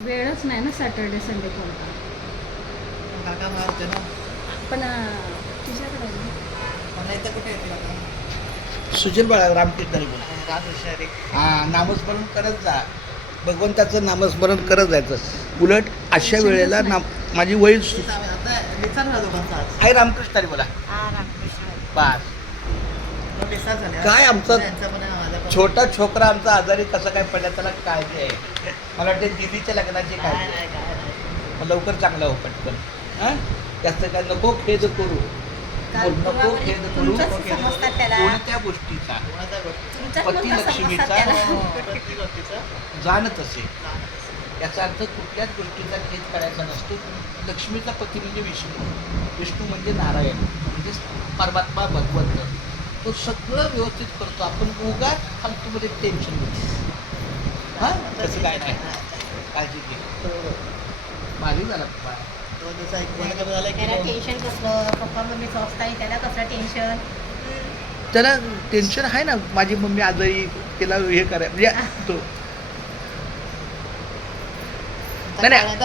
वेळच नाही ना सॅटर्डे संडे कोणता. पण तुझ्याकडे आहे ना? सुजल बाळा रामतीर्थारी बोला. हा, नामस्मरण करत जा, भगवंताचं नामस्मरण करत जायचं. उलट अशा वेळेला माझी वय आई रामकृष्णारी बोला. पाच काय आमचा छोटा छोकरा आमचा आजारी कसं काय पडला त्याला काळजी आहे. मला वाटते दिदीच्या लग्नाची काळजी आहे. लवकर चांगला हो पटकन. हां, जास्त काय नको खेद करू, नको खेद करू कोणत्या गोष्टीचा, पती लक्ष्मीचा जाणत असेल. याचा अर्थ कुठल्याच गोष्टीचा खेद करायचा नसतो. लक्ष्मीचा पती म्हणजे विष्णू, विष्णू म्हणजे नारायण, म्हणजे परमात्मा भगवंत. तो सगळं व्यवस्थित करतो. आपण उगाच फालतूमध्ये टेन्शन घेतो. हां, तसं काय नाही, काळजी घे. भारी झाला पप्पा. त्याला टेन्शन कसलं, पप्पा मम्मीचं असताना त्याला कसं टेन्शन. त्याला टेन्शन आहे ना, माझी मम्मी आजारी, तिला हे करायला म्हणजे तो नाही